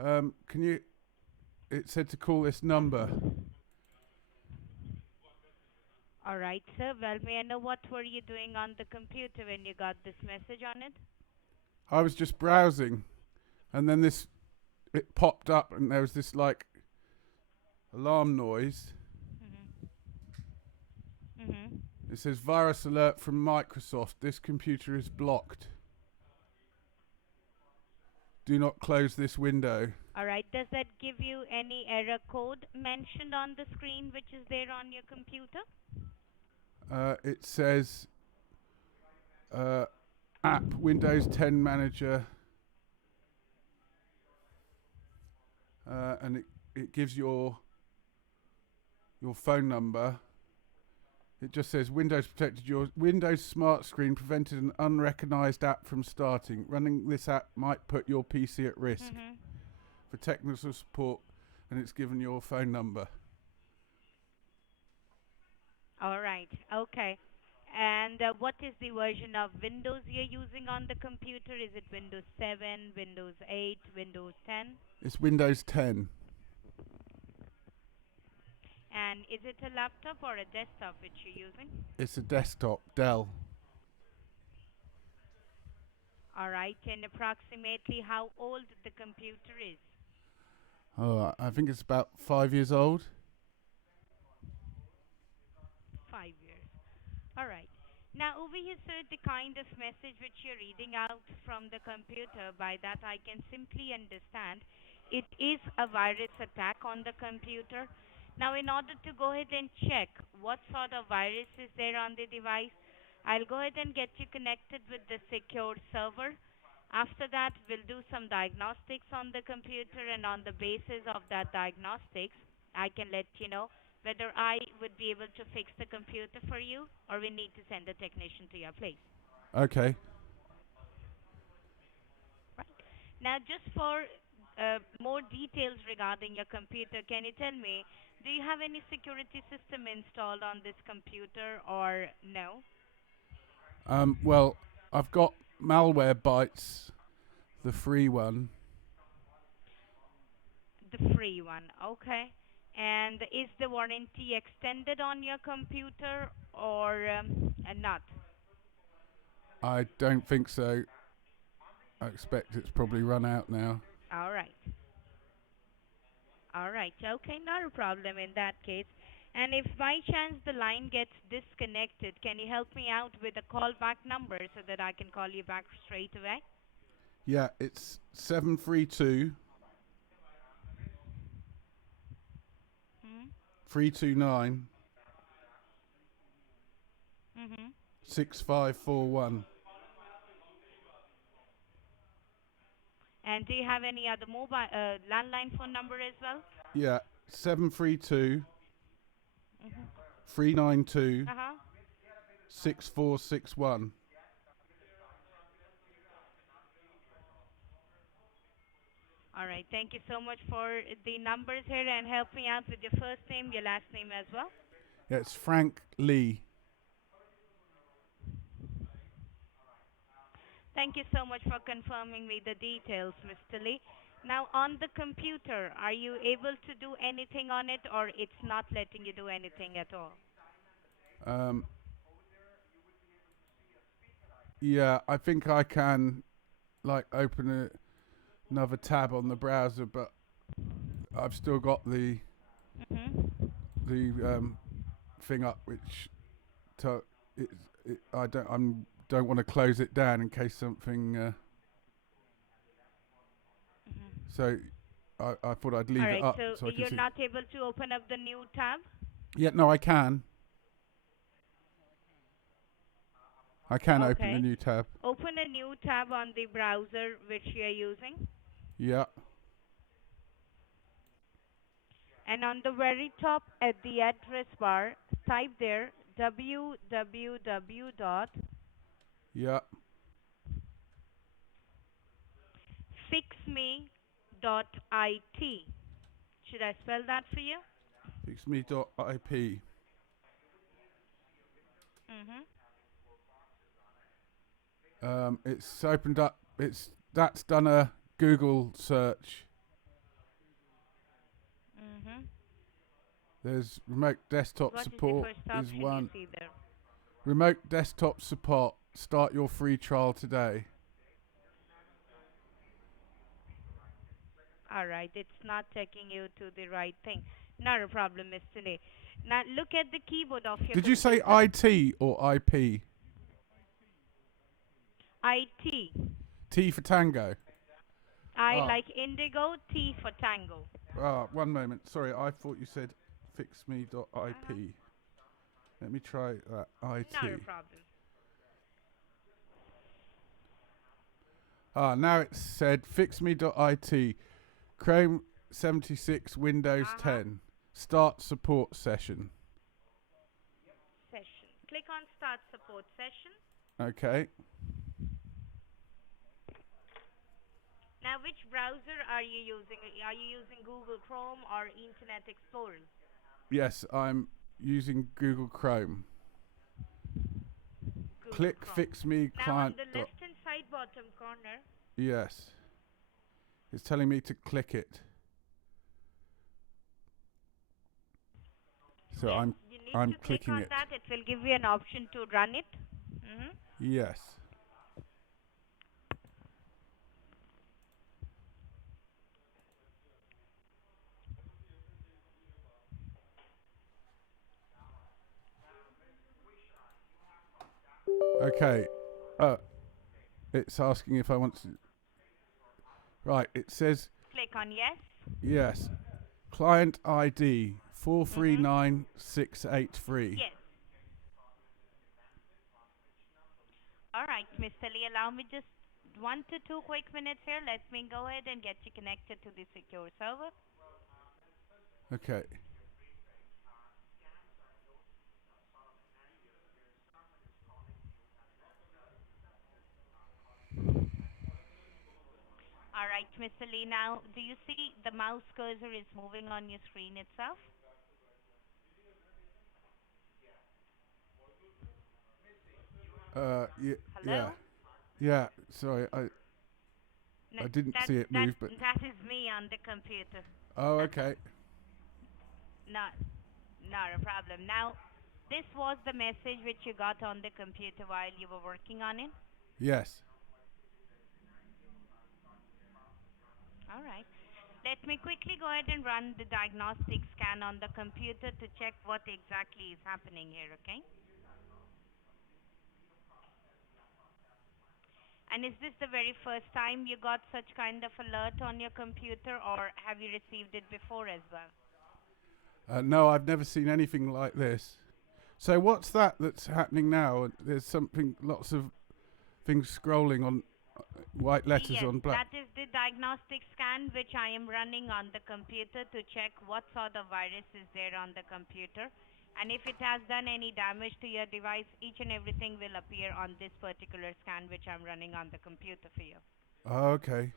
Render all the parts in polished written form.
Can you? It said to call this number. All right, sir. Well, may I know what were you doing on the computer when you got this message on it? I was just browsing, and then it popped up, and there was this like alarm noise. Mhm. Mhm. It says virus alert from Microsoft. This computer is blocked. Do not close this window. All right. Does that give you any error code mentioned on the screen which is there on your computer? It says uh, app Windows 10 Manager, and it gives your phone number. It just says Windows protected your Windows smart screen prevented an unrecognized app from starting. Running this app might put your PC at risk. Mhm. For technical support, and it's given your phone number. All right. Okay. And what is the version of Windows you're using on the computer? Is it Windows 7, Windows 8, Windows 10? It's Windows 10. And is it a laptop or a desktop which you're using? It's a desktop, Dell. All right. And approximately how old the computer is? Oh, I think it's about 5 years old. 5 years. All right. Now, over here, sir, the kind of message which you're reading out from the computer, by that I can simply understand it is a virus attack on the computer. Now, in order to go ahead and check what sort of virus is there on the device, I'll go ahead and get you connected with the secure server. After that, we'll do some diagnostics on the computer, and on the basis of that diagnostics, I can let you know whether I would be able to fix the computer for you or we need to send a technician to your place. Okay. Right. Now, just for more details regarding your computer, can you tell me, do you have any security system installed on this computer or no? Well, I've got Malware Bytes, the free one. The free one, okay. And is the warranty extended on your computer or not? I don't think so. I expect it's probably run out now. All right. All right. Okay, not a problem in that case. And if by chance the line gets disconnected, can you help me out with a callback number so that I can call you back straight away? Yeah, it's 732 Hmm? 329 Mm-hmm. 6541. And do you have any other mobile landline phone number as well? Yeah, 732 Mm-hmm. 392 Uh-huh. 6461. All right. Thank you so much for the numbers here and help me out with your first name, your last name as well. Yeah, it's Frank Lee. Thank you so much for confirming me the details, Mr. Lee. Now, on the computer, are you able to do anything on it or it's not letting you do anything at all? Um, yeah, I think I can like open another tab on the browser, but I've still got Mm-hmm. the thing up, which to, I don't want to close it down in case something. Mm-hmm. So I thought I'd All leave it right, up so so I can you're see. not able to open up the new tab? Yeah, no, I can. I can open a Okay. new tab. Open a new tab on the browser which you're using. Yeah, And on the very top at the address bar, type there www dot yeah. fixme dot it. Should I spell that for you? Fixme.ip. Mm-hmm. It's opened up. That's done a Google search. There's remote desktop What is the support first is option you one. see there? Remote desktop support. Start your free trial today. Alright, it's not taking you to the right thing. Not a problem, Mr. Lee. Now look at the keyboard of your Did you say computer. IT or IP? IT. T for Tango. I like indigo, T for tango. One moment. Sorry, I thought you said fixme.ip. Let me try that. IT. Not a problem. Now it's said fixme.it. Chrome 76, Windows 10. Start support session. Session. Click on start support session. Okay. Now, which browser are you using? Are you using Google Chrome or Internet Explorer? Yes, I'm using Google Chrome. Google Click Chrome. fix me Now, client. on the left-hand side bottom corner. Yes. It's telling me to click it. So yes, I'm you need I'm to click clicking on it. that. It will give you an option to run it. Yes. Okay. It's asking if I want to. Right. It says Click on yes. yes. Client ID 439683. Yes. All right, Mr. Lee, allow me just 1 to 2 quick minutes here. Let me go ahead and get you connected to the secure server. Okay. All right, Mr. Lee, now do you see the mouse cursor is moving on your screen itself? Yeah. Hello? Yeah. Sorry, I didn't see it move, but. That is me on the computer. Oh, okay. Not a problem. Now, this was the message which you got on the computer while you were working on it? Yes. All right. Let me quickly go ahead and run the diagnostic scan on the computer to check what exactly is happening here, okay? And is this the very first time you got such kind of alert on your computer, or have you received it before as well? No, I've never seen anything like this. So what's that's happening now? There's something, lots of things scrolling on white letters Yes, on black. that is the diagnostic scan which I am running on the computer to check what sort of virus is there on the computer. And if it has done any damage to your device, each and everything will appear on this particular scan which I'm running on the computer for you. Oh, okay.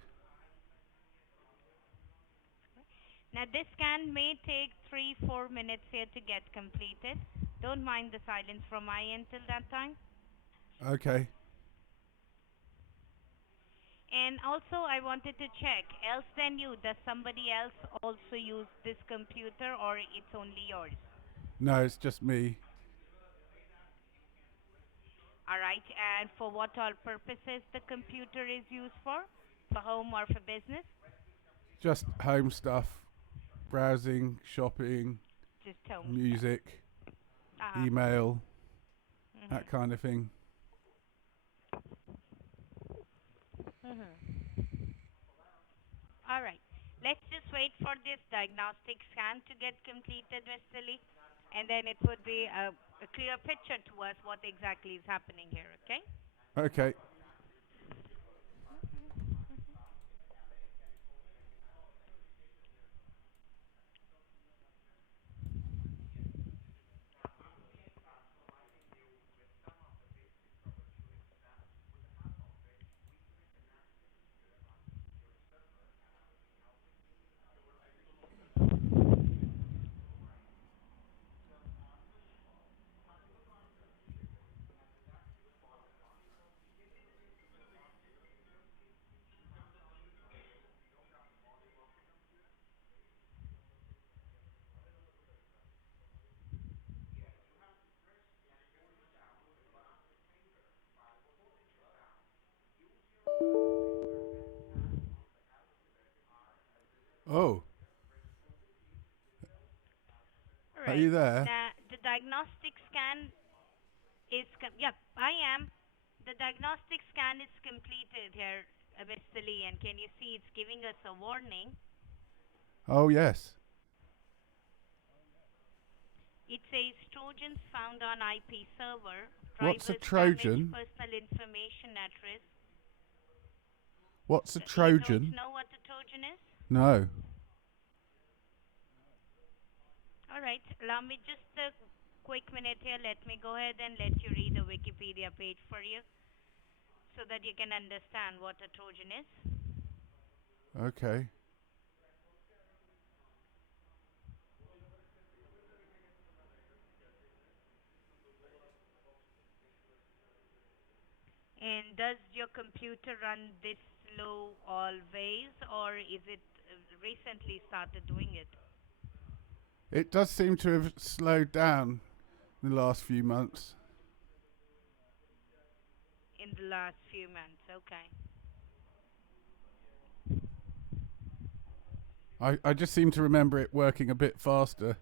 Now this scan may take 3-4 minutes here to get completed. Don't mind the silence from my end till that time. Okay. And also I wanted to check, else than you, does somebody else also use this computer or it's only yours? No, it's just me. Alright, and for what all purposes the computer is used for? For home or for business? Just home stuff, browsing, shopping, Just home music, stuff. email, that kind of thing. Alright, let's just wait for this diagnostic scan to get completed, Mr. Lee, and then it would be a clear picture to us what exactly is happening here, okay? Okay. Oh, All are right. you there? Now, the diagnostic scan is yep, I am. The diagnostic scan is completed here, Mr. Lee, and can you see it's giving us a warning? Oh, yes. It says Trojans found on IP server, What's a drivers damage Trojan? personal information at risk. What's a You don't Trojan? know what a Trojan is? No. All right, allow me just a quick minute here. Let me go ahead and let you read the Wikipedia page for you so that you can understand what a Trojan is. Okay. And does your computer run this slow always, or is it recently started doing it? It does seem to have slowed down in the last few months. In the last few months, okay. I just seem to remember it working a bit faster.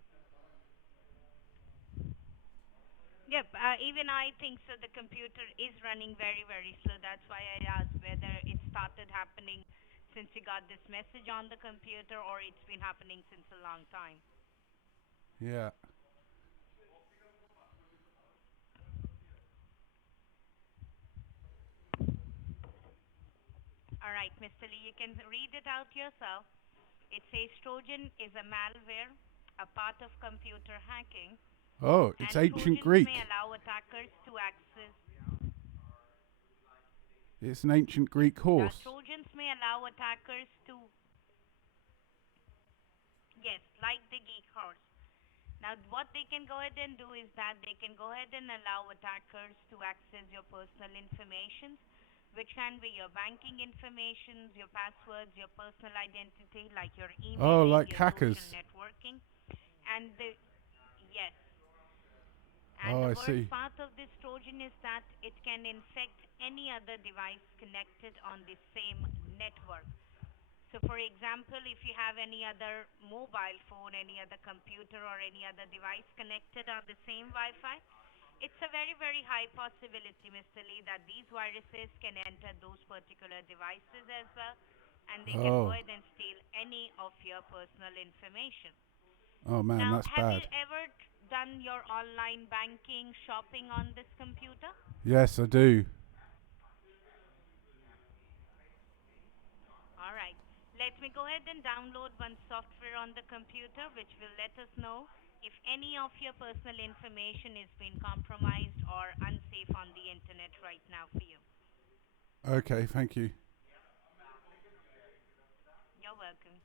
Yep, even I think so. The computer is running very, very slow. That's why I asked whether it started happening since you got this message on the computer or it's been happening since a long time. Yeah. All right, Mr. Lee, you can read it out yourself. It says Trojan is a malware, a part of computer hacking, Oh, it's and ancient Trojans may Greek. allow attackers to access. It's an ancient Yes, Greek horse. Trojans may allow attackers to. Yes, like the geek horse. Now, what they can go ahead and do is that they can go ahead and allow attackers to access your personal information, which can be your banking information, your passwords, your personal identity, like your Oh, emailing, like your social hackers. networking, and the yes. And Oh, the I worst see. part of this Trojan is that it can infect any other device connected on the same network. So, for example, if you have any other mobile phone, any other computer, or any other device connected on the same Wi Fi, it's a very, very high possibility, Mr. Lee, that these viruses can enter those particular devices as well, and they can go Oh. ahead and steal any of your personal information. Oh man, Now, that's have you bad. ever done your online banking shopping on this computer? Yes, I do. All right. Let me go ahead and download one software on the computer which will let us know if any of your personal information is being compromised or unsafe on the internet right now for you. Okay, thank you. You're welcome.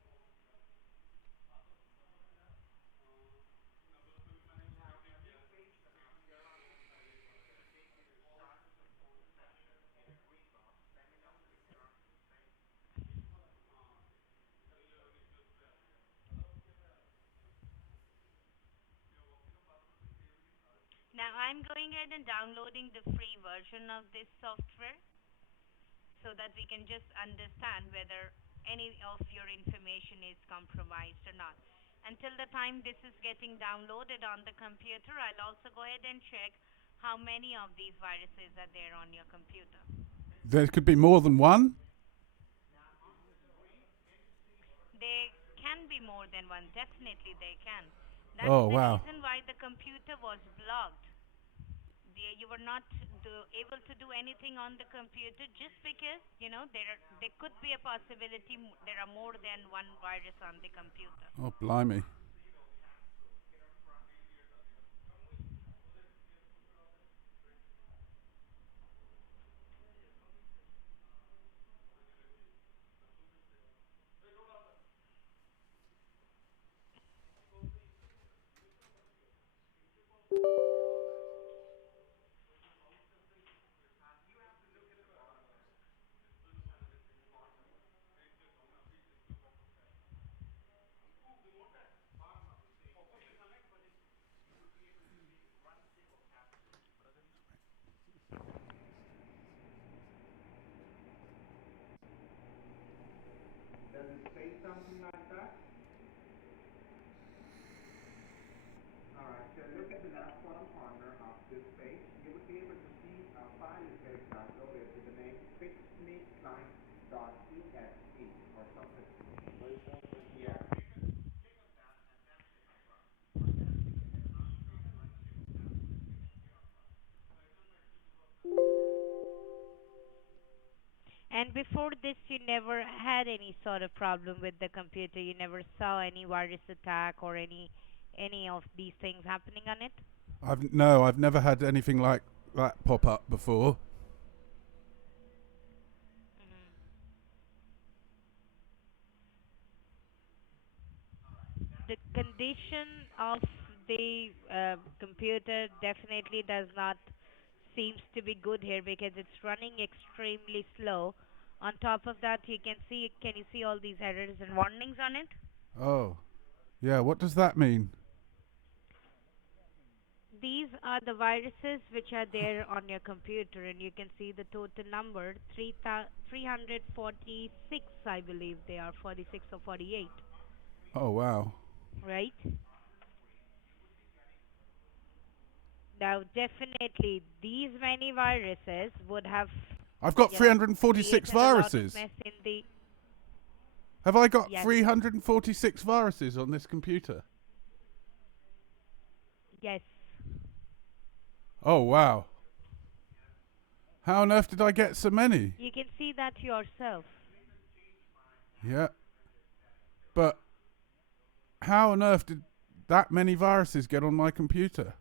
Now I'm going ahead and downloading the free version of this software so that we can just understand whether any of your information is compromised or not. Until the time this is getting downloaded on the computer, I'll also go ahead and check how many of these viruses are there on your computer. There could be more than one? They can be more than one, definitely they can. That's Oh, the wow. reason why the computer was blocked. You were not able to do anything on the computer just because there could be a possibility there are more than one virus on the computer. Oh, blimey. And before this, you never had any sort of problem with the computer. You never saw any virus attack or any of these things happening on it. I've never had anything like that pop up before. Hmm. The condition of the computer definitely does not seems to be good here because it's running extremely slow. On top of that, can you see all these errors and warnings on it? Oh, yeah. What does that mean? These are the viruses which are there on your computer, and you can see the total number 346, I believe they are 46 or 48, Oh, wow. right? Now, definitely, these many viruses would have, I've got you know, 346 created a lot of viruses. mess in the. Have I got Yes, 346 viruses on this computer? yes. Oh, wow. How on earth did I get so many? You can see that yourself. Yeah. But how on earth did that many viruses get on my computer?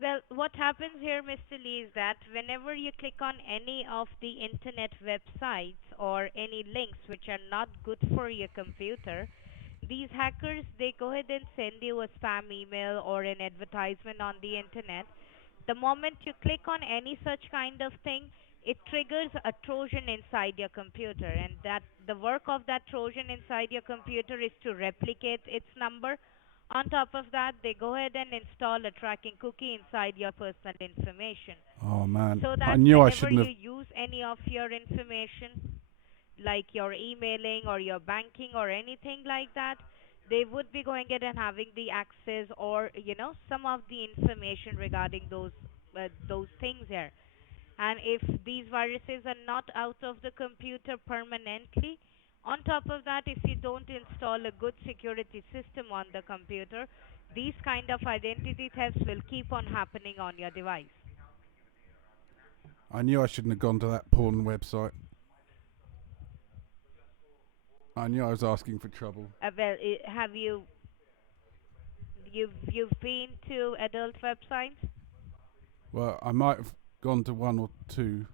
Well, what happens here, Mr. Lee, is that whenever you click on any of the internet websites or any links which are not good for your computer, these hackers they go ahead and send you a spam email or an advertisement on the internet. The moment you click on any such kind of thing, it triggers a Trojan inside your computer, and that the work of that Trojan inside your computer is to replicate its number. On top of that, they go ahead and install a tracking cookie inside your personal information Oh, man. so I that knew I whenever shouldn't you have. use any of your information, like your emailing or your banking or anything like that, they would be going ahead and having the access or some of the information regarding those things here. And if these viruses are not out of the computer permanently, on top of that, if you don't install a good security system on the computer, these kind of identity thefts will keep on happening on your device. I knew I shouldn't have gone to that porn website. I knew I was asking for trouble. Well, have you've been to adult websites? Well, I might have gone to one or two.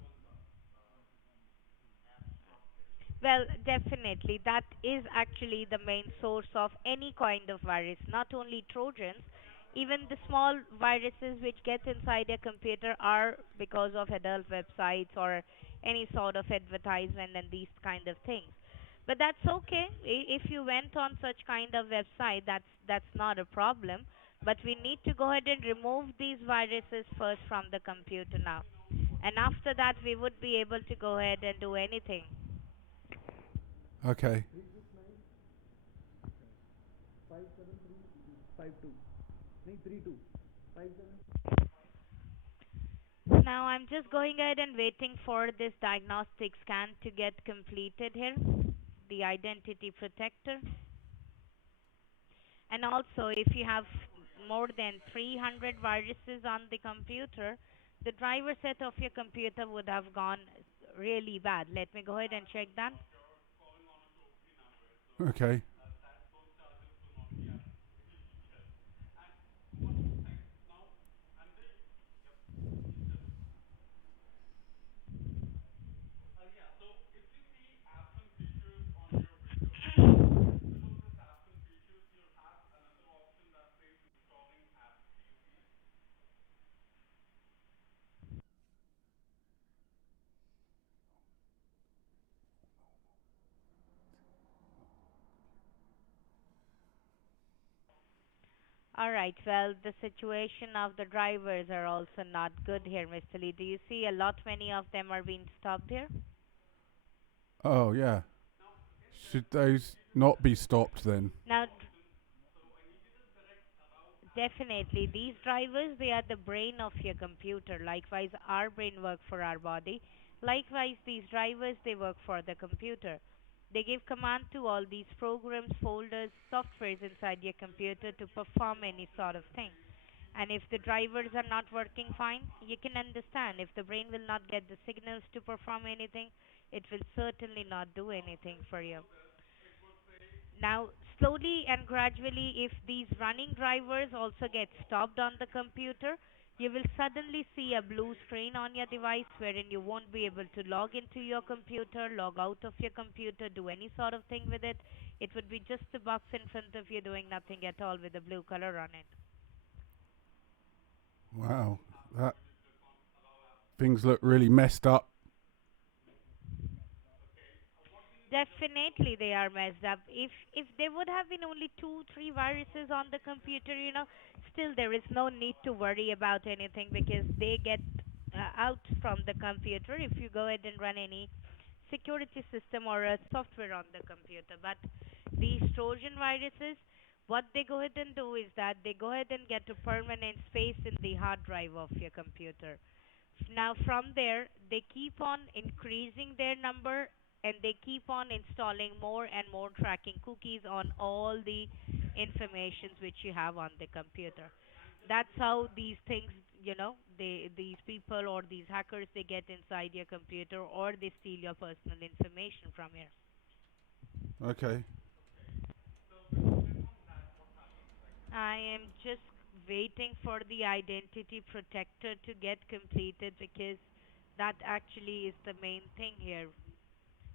Well, definitely. That is actually the main source of any kind of virus, not only Trojans. Even the small viruses which get inside a computer are because of adult websites or any sort of advertisement and these kind of things. But that's okay. If you went on such kind of website, that's not a problem. But we need to go ahead and remove these viruses first from the computer now. And after that, we would be able to go ahead and do anything. Okay. Now I'm just going ahead and waiting for this diagnostic scan to get completed here, the identity protector. And also, if you have more than 300 viruses on the computer, the driver set of your computer would have gone really bad. Let me go ahead and check that. Okay. All right, well, the situation of the drivers are also not good here, Mr. Lee. Do you see a lot many of them are being stopped here? Oh, yeah. Should those not be stopped then? Now, definitely, these drivers, they are the brain of your computer. Likewise, our brain work for our body. Likewise, these drivers, they work for the computer. They give command to all these programs, folders, softwares inside your computer to perform any sort of thing. And if the drivers are not working fine, you can understand if the brain will not get the signals to perform anything, it will certainly not do anything for you. Now, slowly and gradually, if these running drivers also get stopped on the computer, you will suddenly see a blue screen on your device wherein you won't be able to log into your computer, log out of your computer, do any sort of thing with it. It would be just a box in front of you doing nothing at all with a blue color on it. Wow, that things look really messed up. Definitely, they are messed up. If there would have been only two, three viruses on the computer, still there is no need to worry about anything because they get out from the computer if you go ahead and run any security system or a software on the computer. But these Trojan viruses, what they go ahead and do is that they go ahead and get a permanent space in the hard drive of your computer. Now, from there, they keep on increasing their number and they keep on installing more and more tracking cookies on all the informations which you have on the computer. That's how these things, these people or these hackers, they get inside your computer or they steal your personal information from here. Okay. I am just waiting for the identity protector to get completed because that actually is the main thing here.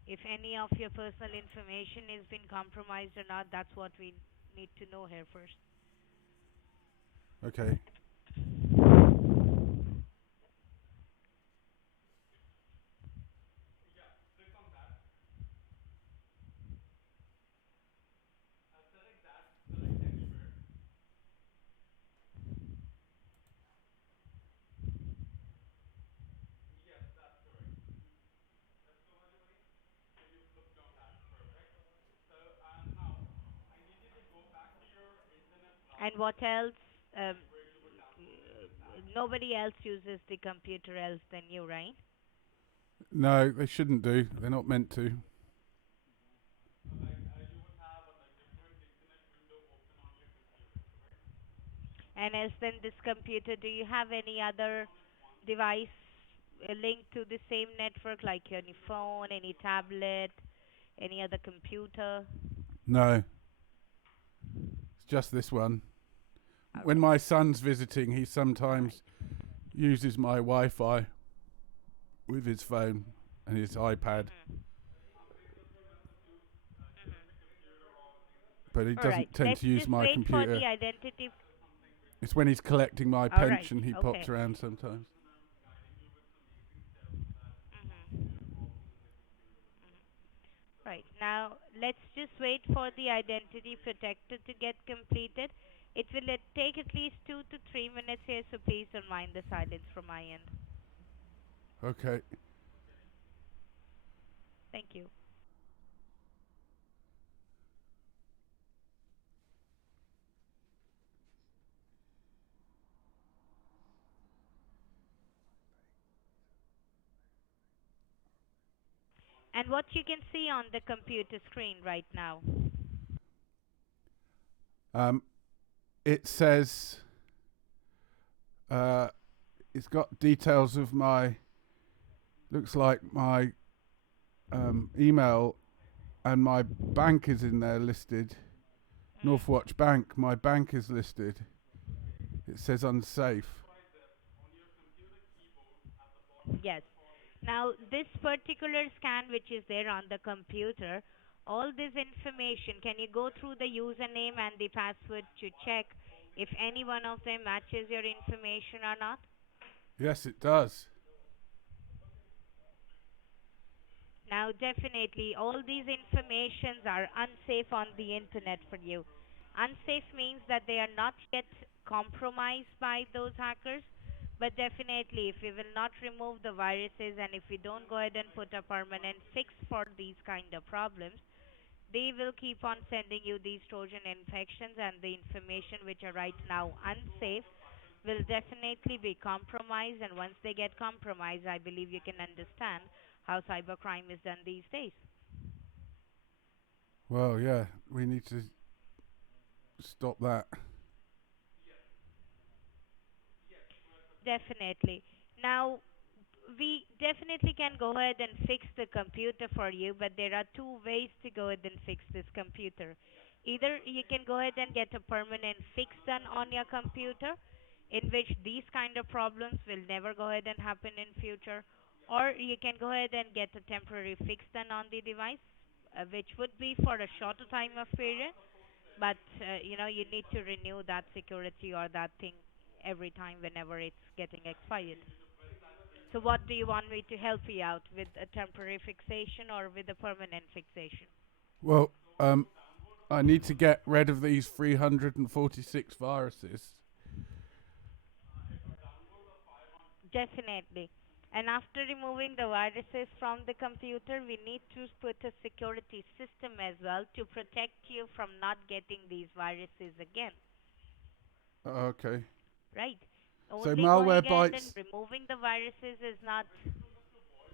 If any of your personal information is been compromised or not, that's what we need to know here first. Okay. And what else? Um, Nobody else uses the computer else than you, right? No, they shouldn't do. They're not meant to. And else than this computer, do you have any other device linked to the same network, like any phone, any tablet, any other computer? No, it's just this one. All When right. my son's visiting, he All right. sometimes uses my Wi-Fi with his phone and his iPad, Mhm. Mhm. but he All right. doesn't tend Let's to use just my wait for computer. the identity. It's when he's collecting my All right. pension he Okay. pops around sometimes. Mhm. Right. Now, let's just wait for the identity protector to get completed. It will take at least 2 to 3 minutes here, so please don't mind the silence from my end. Okay. Thank you. And what you can see on the computer screen right now. Um, it says uh, it's got details of my. Looks like my email and my bank is in there listed. Mm. Northwatch Bank. My bank is listed. It says unsafe. Yes. Now, this particular scan which is there on the computer, all this information, can you go through the username and the password to check if any one of them matches your information or not? Yes, it does. Now, definitely, all these informations are unsafe on the internet for you. Unsafe means that they are not yet compromised by those hackers, but definitely, if we will not remove the viruses and if we don't go ahead and put a permanent fix for these kind of problems, they will keep on sending you these Trojan infections, and the information which are right now unsafe will definitely be compromised. And once they get compromised, I believe you can understand how cybercrime is done these days. Well, yeah, we need to stop that. Definitely. Now, we definitely can go ahead and fix the computer for you, but there are two ways to go ahead and fix this computer. Either you can go ahead and get a permanent fix done on your computer, in which these kind of problems will never go ahead and happen in future, or you can go ahead and get a temporary fix done on the device, which would be for a shorter time of period, but you need to renew that security or that thing every time whenever it's getting expired. So what do you want me to help you out with, a temporary fixation or with a permanent fixation? Well, I need to get rid of these 346 viruses. Definitely. And after removing the viruses from the computer, we need to put a security system as well to protect you from not getting these viruses again. Okay. Right? So Only going malware ahead and bytes, removing the viruses is not.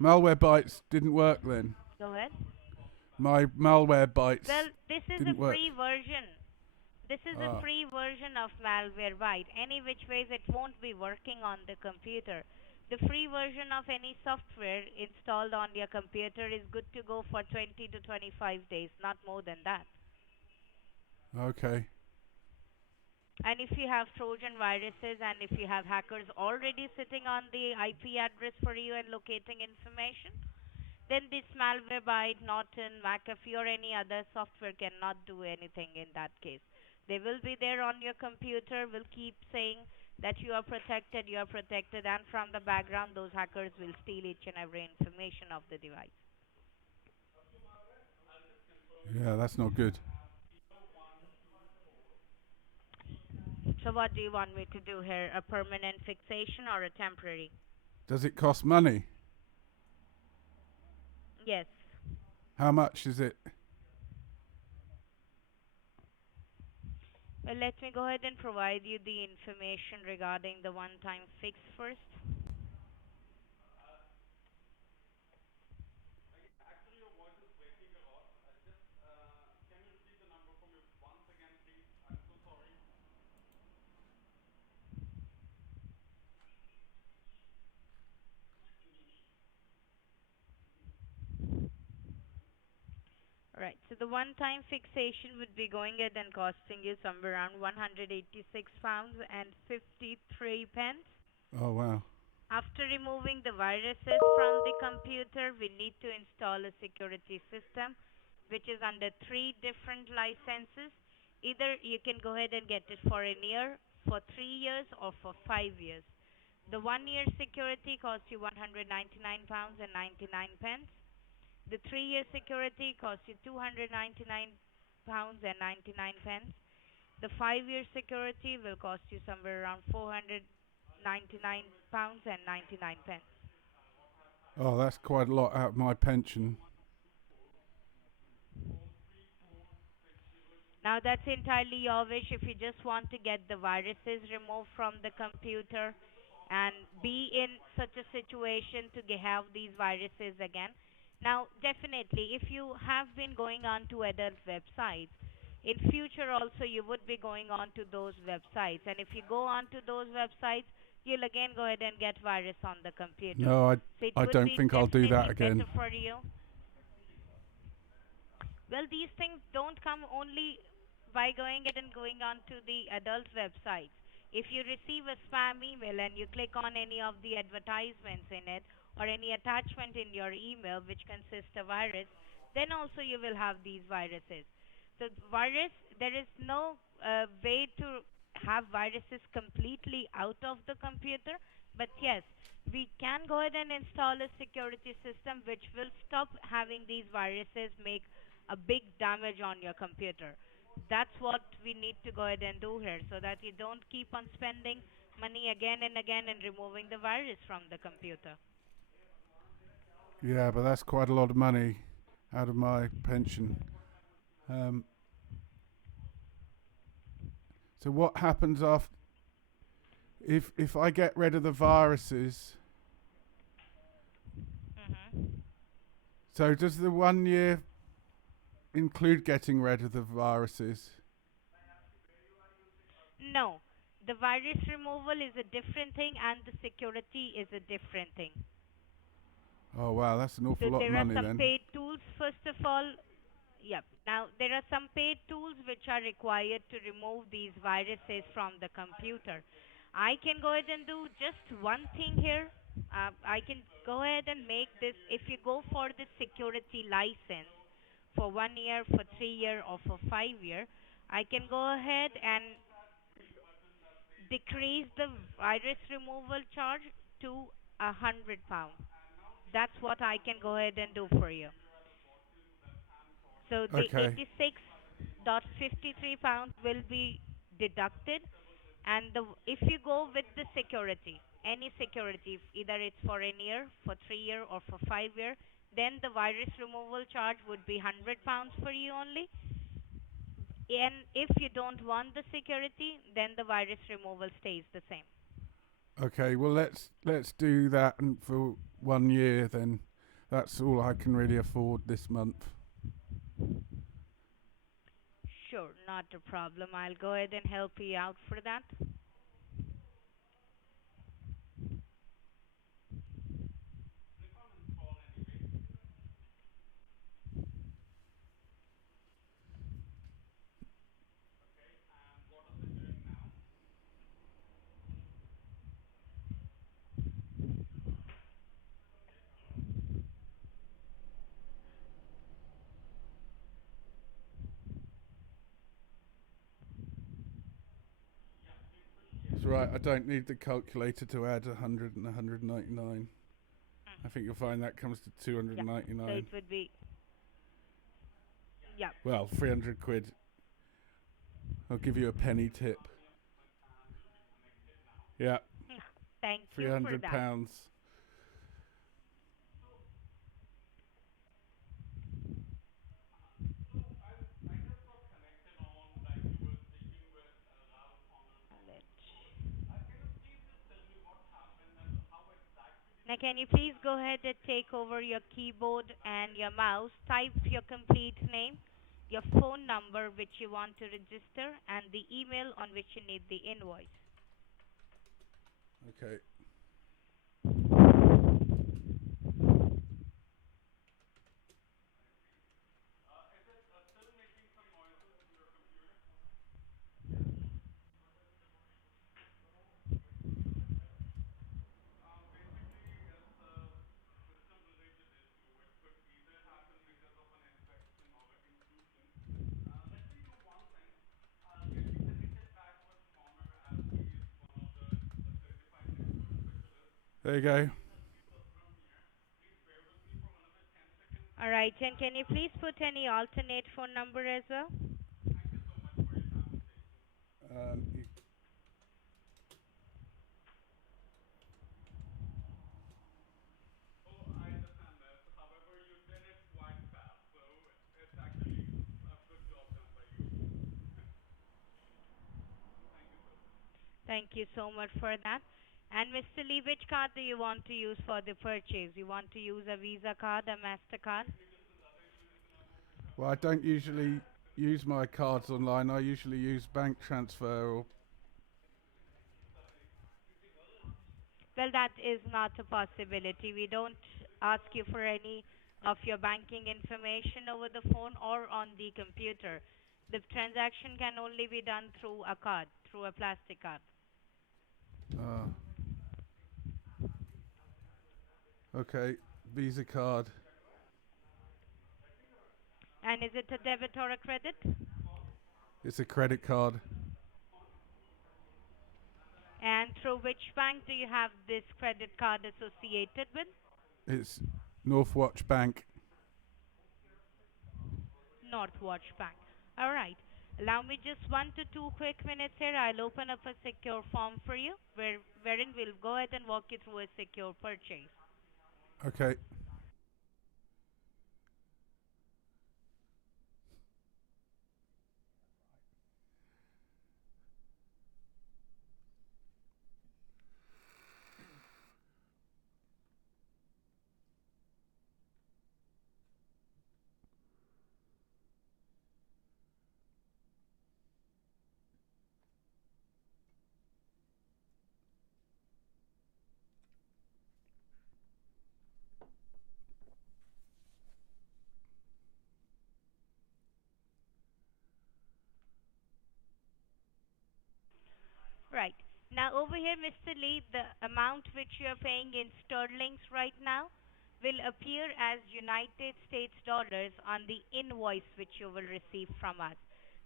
malware bytes didn't work then. Go ahead. My malware bytes Well, this is a didn't work. free version. This is a Ah, free version of Malwarebyte. Any which ways it won't be working on the computer. The free version of any software installed on your computer is good to go for 20 to 25 days, not more than that. okay. And if you have Trojan viruses and if you have hackers already sitting on the IP address for you and locating information, then this Malwarebyte, Norton, McAfee, or any other software cannot do anything in that case. They will be there on your computer, will keep saying that you are protected, and from the background, those hackers will steal each and every information of the device. Yeah, that's not good. So, what do you want me to do here? A permanent fixation or a temporary? Does it cost money? Yes. How much is it? Well, let me go ahead and provide you the information regarding the one time fix first. Right. So the one-time fixation would be going ahead and costing you somewhere around 186 pounds and 53 pence. Oh wow. After removing the viruses from the computer, we need to install a security system which is under three different licenses. Either you can go ahead and get it for a year, for 3 years, or for 5 years. The 1 year security costs you 199 pounds and 99 pence. The 3 year security costs you 299 pounds and 99 pence. The 5 year security will cost you somewhere around 499 pounds and 99 pence. Oh, that's quite a lot out of my pension. Now that's entirely your wish if you just want to get the viruses removed from the computer and be in such a situation to have these viruses again. Now definitely if you have been going on to adult websites, in future also you would be going on to those websites, and if you go on to those websites you'll again go ahead and get virus on the computer. No, So it I would don't be think I'll do that definitely better again. for you. Well, these things don't come only by going ahead and going on to the adult websites. If you receive a spam email and you click on any of the advertisements in it or any attachment in your email which consists of virus, then also you will have these viruses. So virus, there is no way to have viruses completely out of the computer, but yes, we can go ahead and install a security system which will stop having these viruses make a big damage on your computer. That's what we need to go ahead and do here so that you don't keep on spending money again and again and removing the virus from the computer. Yeah, but that's quite a lot of money out of my pension. Um, so what happens after if I get rid of the viruses? Hmm. So does the 1 year include getting rid of the viruses? No, the virus removal is a different thing, and the security is a different thing. Oh wow, that's an So awful lot of there are money some then. paid tools, first of all. Yep. Now, there are some paid tools which are required to remove these viruses from the computer. I can go ahead and do just one thing here. I can go ahead and make this, if you go for the security license for 1 year, for 3 year, or for 5 year, I can go ahead and decrease the virus removal charge to £100. That's what I can go ahead and do for you. So the Okay. 86.53 pounds will be deducted, and if you go with the security, any security, either it's for a year, for 3 year, or for 5 year, then the virus removal charge would be £100 for you only. And if you don't want the security, then the virus removal stays the same. Okay. Well, let's do that and for 1 year then. That's all I can really afford this month. Sure, not a problem. I'll go ahead and help you out for that. That's right. I don't need the calculator to add 100 and 199. I Mhm. think you'll find that comes to Yeah. So it 299. would be, yeah. Well, 300 quid. I'll give you a penny tip. Yeah, Thank three you for hundred that. pounds. Let- Now, can you please go ahead and take over your keyboard and your mouse? Type your complete name, your phone number which you want to register, and the email on which you need the invoice. Okay. There you go. All right, and can you please put any alternate phone number as well? You, Thank you so much for that. And Mr. Lee, which card do you want to use for the purchase? You want to use a Visa card, a MasterCard? well, I don't usually use my cards online. I usually use bank transfer or. Well, that is not a possibility. We don't ask you for any of your banking information over the phone or on the computer. The transaction can only be done through a card, through a plastic card. Uh, okay. Visa card. And is it a debit or a credit? It's a credit card. And through which bank do you have this credit card associated with? It's Northwatch Bank. Northwatch Bank. All right. Allow me just 1 to 2 quick minutes here. I'll open up a secure form for you, wherein we'll go ahead and walk you through a secure purchase. Okay. Now over here, Mr. Lee, the amount which you are paying in sterlings right now will appear as United States dollars on the invoice which you will receive from us.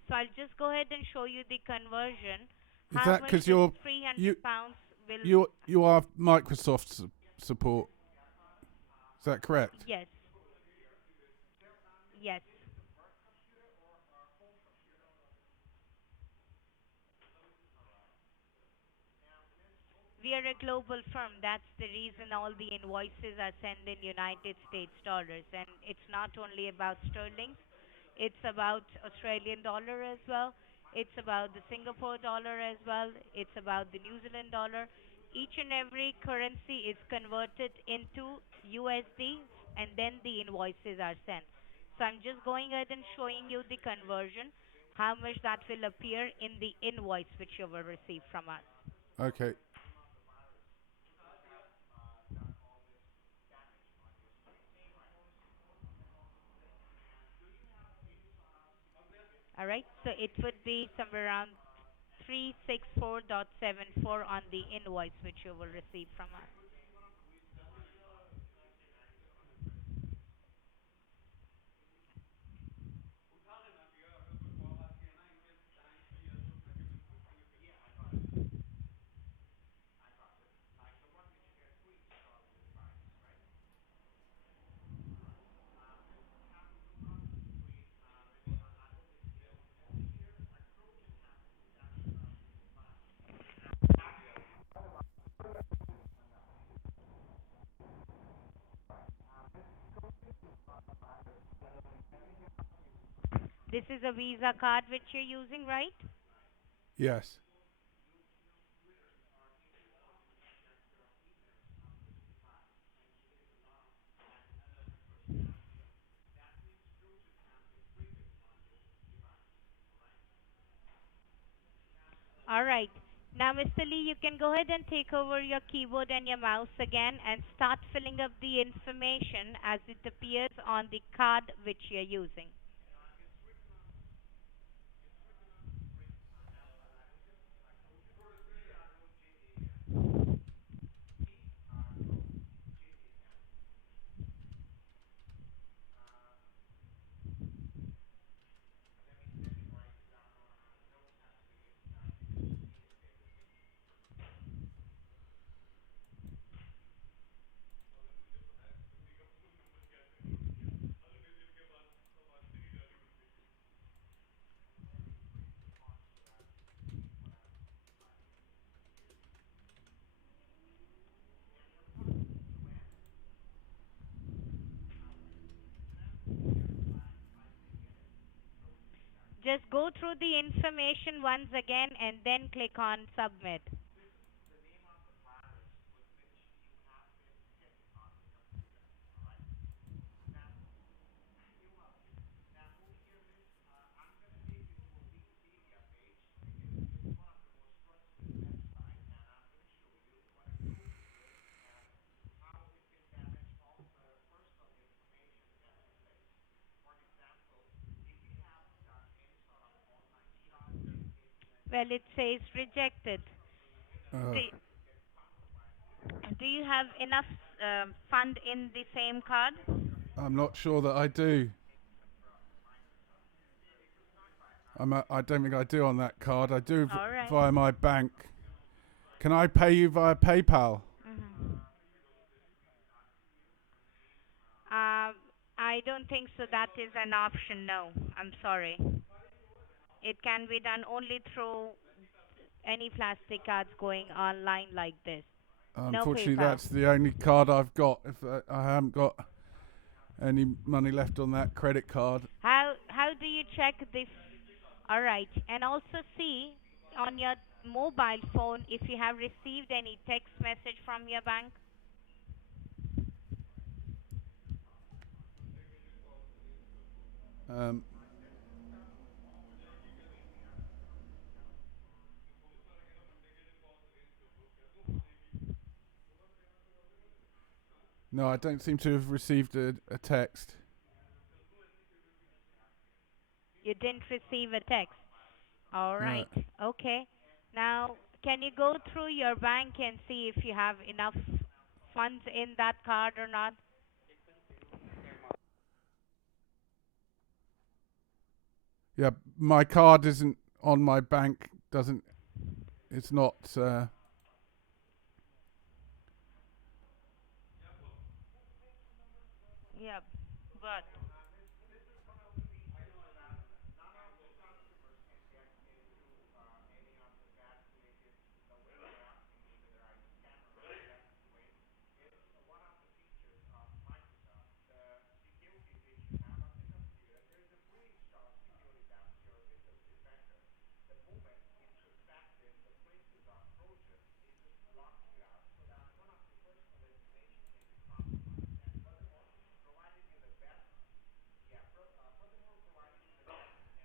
So I'll just go ahead and show you the conversion. Is How that much because this you 300 pounds will. you are Microsoft support? Is that correct? Yes, yes. We are a global firm. That's the reason all the invoices are sent in United States dollars. And it's not only about sterling, it's about Australian dollar as well. It's about the Singapore dollar as well. It's about the New Zealand dollar. Each and every currency is converted into USD and then the invoices are sent. So I'm just going ahead and showing you the conversion, how much that will appear in the invoice which you will receive from us. Okay. All right. So it would be somewhere around 364.74 on the invoice which you will receive from us. This is a Visa card which you're using, right? Yes. All right. Now, Mr. Lee, you can go ahead and take over your keyboard and your mouse again and start filling up the information as it appears on the card which you're using. Just go through the information once again and then click on submit. Well, it says rejected. Uh, Do, do you have enough fund in the same card? I'm not sure that I do. I don't think I do on that card. I do All right. via my bank. Can I pay you via PayPal? Mm-hmm. I don't think so. That is an option. No, I'm sorry. It can be done only through any plastic cards going online like this. No Unfortunately, PayPal. that's the only card I've got. If I haven't got any money left on that credit card. How do you check this? All right, and also see on your mobile phone if you have received any text message from your bank. Um, no, I don't seem to have received a text. You didn't receive a text. All No. right. Okay. Now Can you go through your bank and see if you have enough funds in that card or not? Yeah, my card isn't on my bank. Doesn't. It's not. Yep. But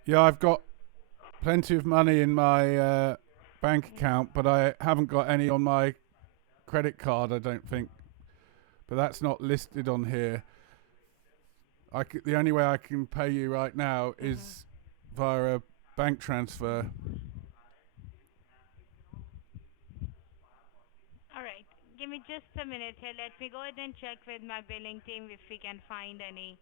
Yeah, I've got plenty of money in my bank mhm. account, but I haven't got any on my credit card. I don't think. But that's not listed on here. The only way I can pay you right now Mhm. is via a bank transfer. All right. Give me just a minute here. Let me go ahead and check with my billing team if we can find any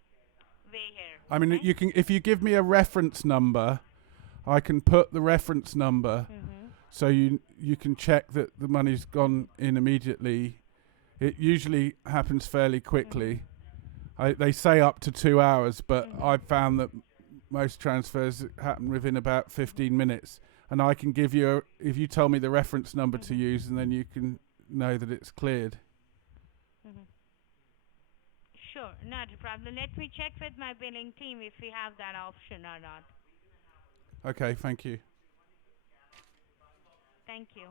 way here. I mean, Okay? you can if you give me a reference number, I can put the reference number Mhm. so you can check that the money's gone in immediately. It usually happens fairly Mhm. quickly. They say up to 2 hours, but Mhm. I've found that most transfers happen within about 15 minutes. And I can give you, if you tell me the reference number to Mhm. use, and then you can know that it's cleared. Mhm. Sure, not a problem. Let me check with my billing team if we have that option or not. Okay, thank you. Thank you.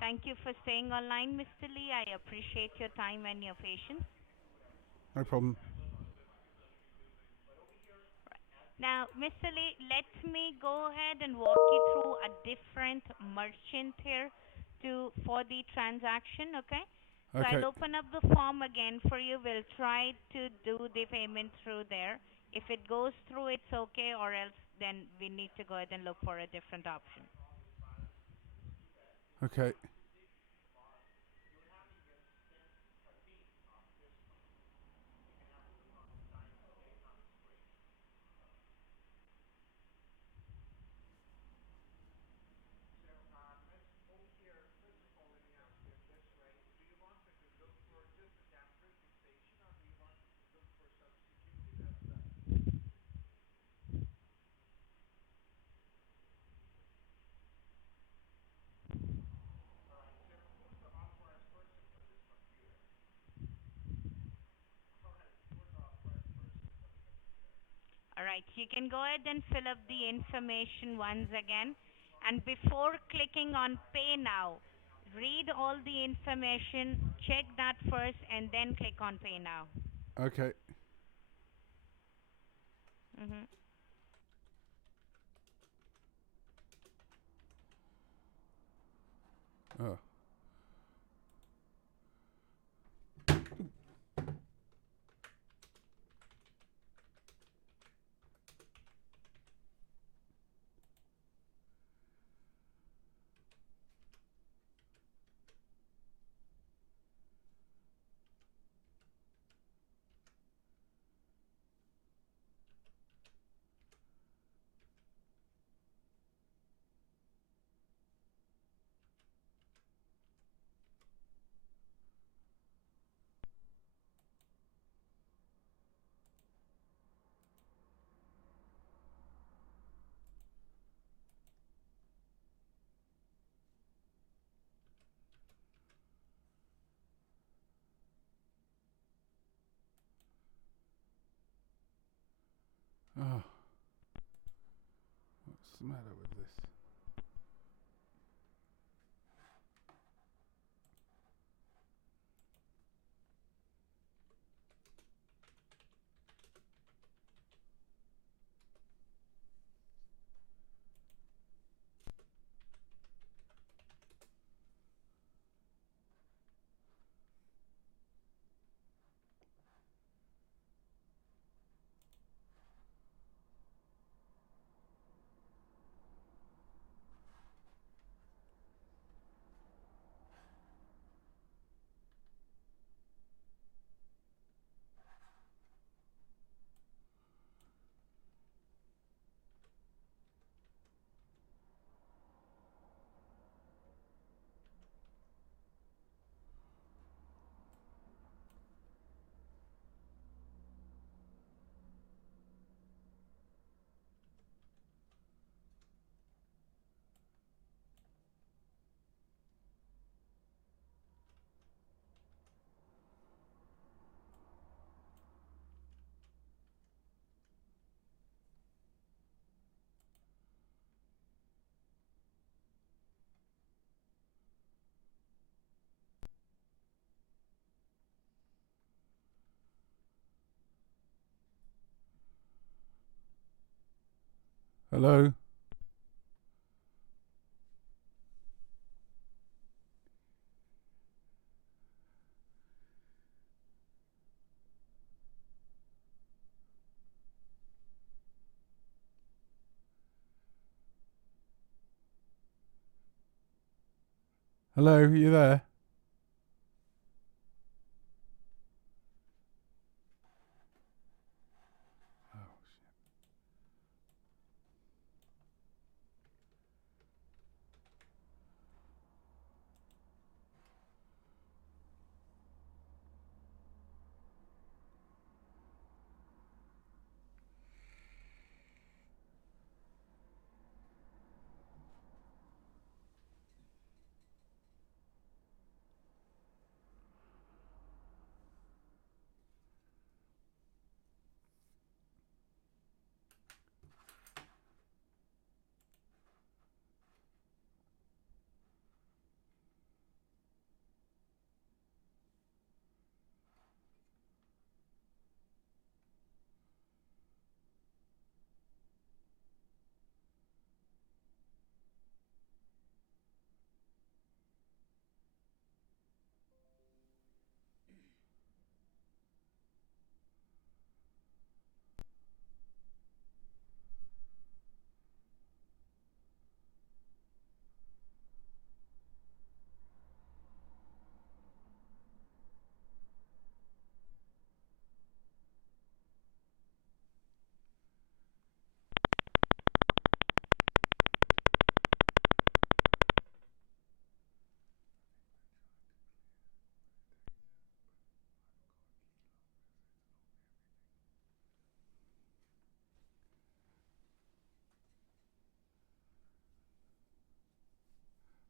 Thank you for staying online, Mr. Lee. I appreciate your time and your patience. No problem. Now, Mr. Lee, let me go ahead and walk you through a different merchant here for the transaction, okay? So Okay, I'll open up the form again for you. We'll try to do the payment through there. If it goes through, it's okay, or else then we need to go ahead and look for a different option. okay. All right, you can go ahead and fill up the information once again. And before clicking on pay now, read all the information, check that first, and then click on pay now. Okay. Hmm. Oh. Oh, what's the matter with this? Hello? Hello, are you there? Oh,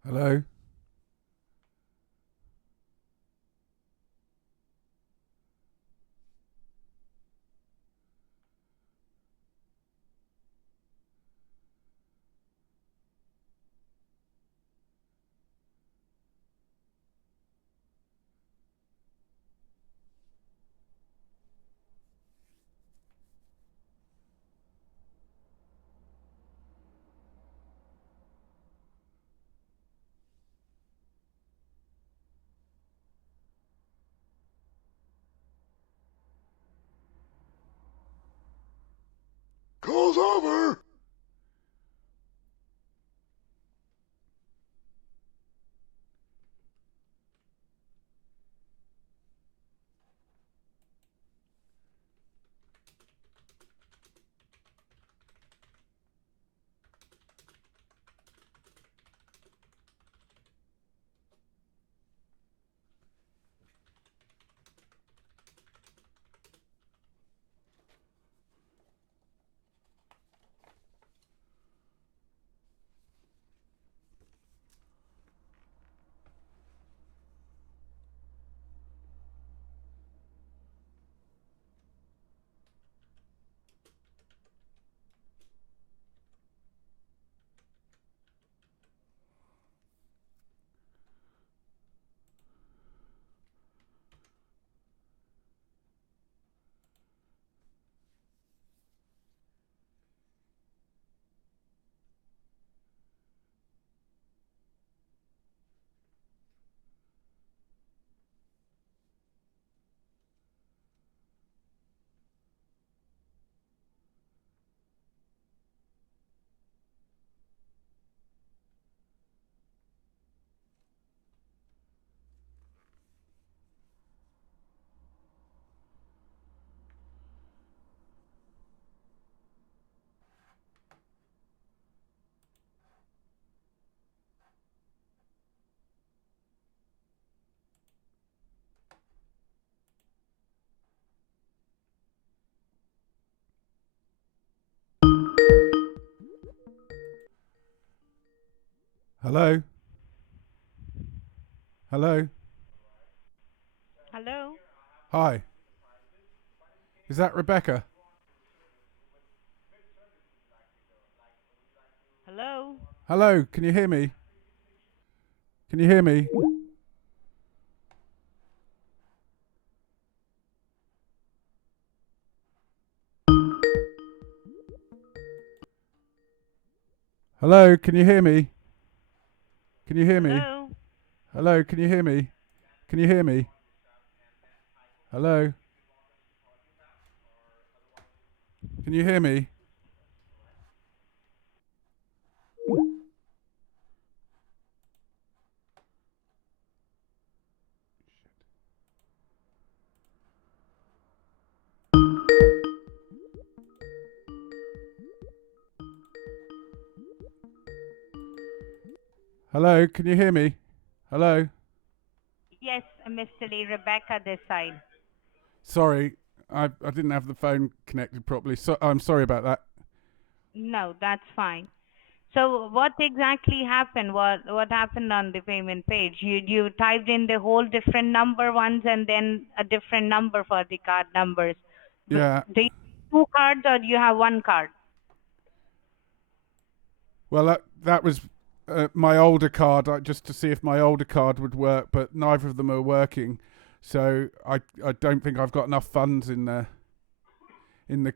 hello? Hello? Hello? Hello? Hi. Is that Rebecca? Hello? Hello? Can you hear me? Can you hear me? Hello? Can you hear me? Can you hear me? Hello? Hello? Can you hear me? Can you hear me? Hello? Can you hear me? Hello? Can you hear me? Hello? Yes, Mr. Lee, Rebecca this side. Sorry, I didn't have the phone connected properly. So I'm sorry about that. No, that's fine. So what exactly happened? What happened on the payment page? You typed in the whole different number ones and then a different number for the card numbers. Yeah. Do you have two cards or do you have one card? Well, that was my older card, just to see if my older card would work, but neither of them are working. So I don't think I've got enough funds in there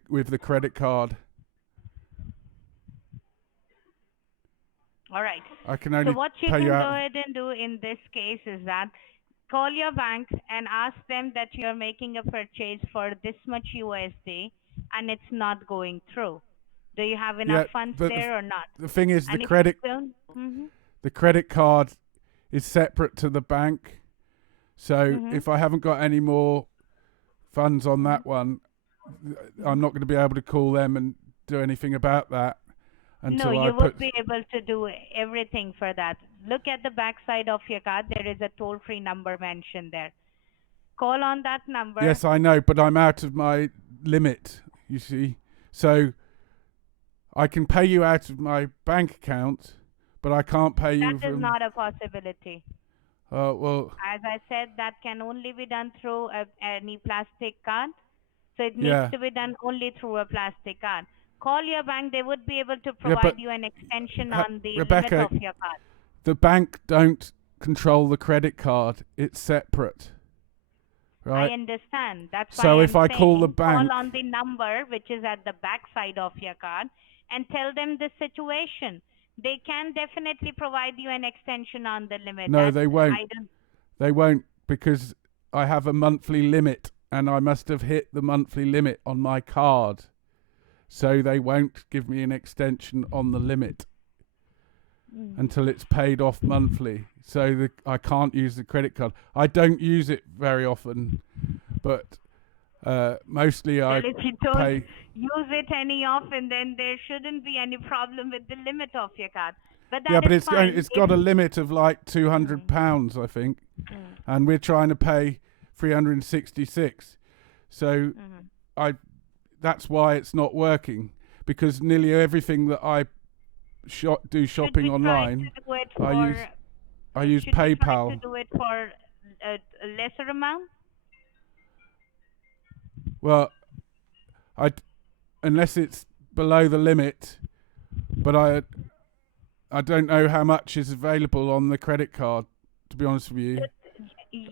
with the credit card. All right. I can So only what you pay can you go out. ahead and do in this case is that call your bank and ask them that you're making a purchase for this much USD and it's not going through. Do you have enough Yeah, funds but there or not? the thing is, And if you don't, the credit card is separate to the bank. So mm-hmm, if I haven't got any more funds on mm-hmm, that one, I'm mm-hmm. not going to be able to call them and do anything about that No, until I you would put. be able to do everything for that. Look at the back side of your card. There is a toll-free number mentioned there. Call on that number. Yes, I know, but I'm out of my limit, you see. So I can pay you out of my bank account, but I can't pay That you is from. not a possibility. Well, As I said, that can only be done through any plastic card. So it needs yeah, to be done only through a plastic card. Call your bank. They would be able to yeah, but provide you an extension on the limit Rebecca, of your card. the bank don't control the credit card. It's separate, I right? understand. That's why So if I'm I call the saying call bank, on the number which is at the back side of your card and tell them the situation. They can definitely provide you an extension on the limit. no, That they won't. I don't. They won't because I have a monthly limit and I must have hit the monthly limit on my card. So they won't give me an extension on the limit until it's paid off monthly. So I can't use the credit card. I don't use it very often, but mostly I Well, if you don't pay. use it any often, then there shouldn't be any problem with the limit of your card. But Yeah, that but is fine. it's If got a limit of like mm, £200, I think, mm, and we're trying to pay 366. So mm. I that's why it's not working, because nearly everything that I do Should shopping we try online, to do it I for? use I use Should we try to PayPal. do it for a lesser amount? Well, I unless it's below the limit, but I don't know how much is available on the credit card. To be honest with you,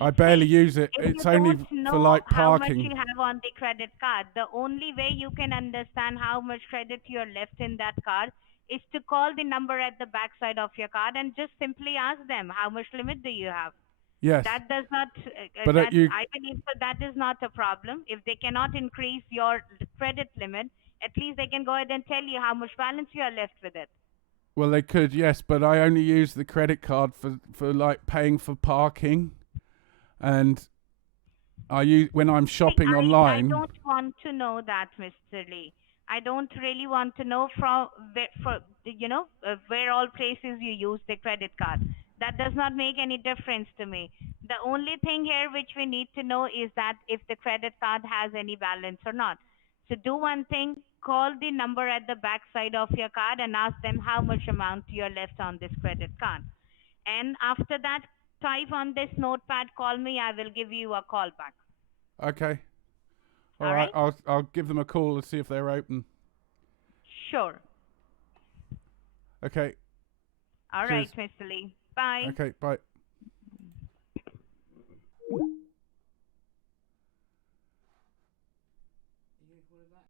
I barely See, use it. if you It's only don't for know like how much parking. you have on the credit card, the only way you can understand how much credit you're left in that card is to call the number at the back side of your card and just simply ask them how much limit do you have. Yes, That does not, but that you I believe so that is not a problem. If they cannot increase your credit limit, at least they can go ahead and tell you how much balance you are left with it. well they could, yes, but I only use the credit card for like paying for parking, and I use when I'm See, shopping I online. don't want to know that, Mr. Lee. I don't really want to know from where, for where all places you use the credit card. That does not make any difference to me. The only thing here which we need to know is that if the credit card has any balance or not. So do one thing, call the number at the back side of your card and ask them how much amount you're left on this credit card. And after that, type on this notepad, call me, I will give you a call back. Okay. All All right. right? I'll give them a call and see if they're open. Sure. Okay. All Cheers. right, Mr. Lee. Bye. Okay. Bye.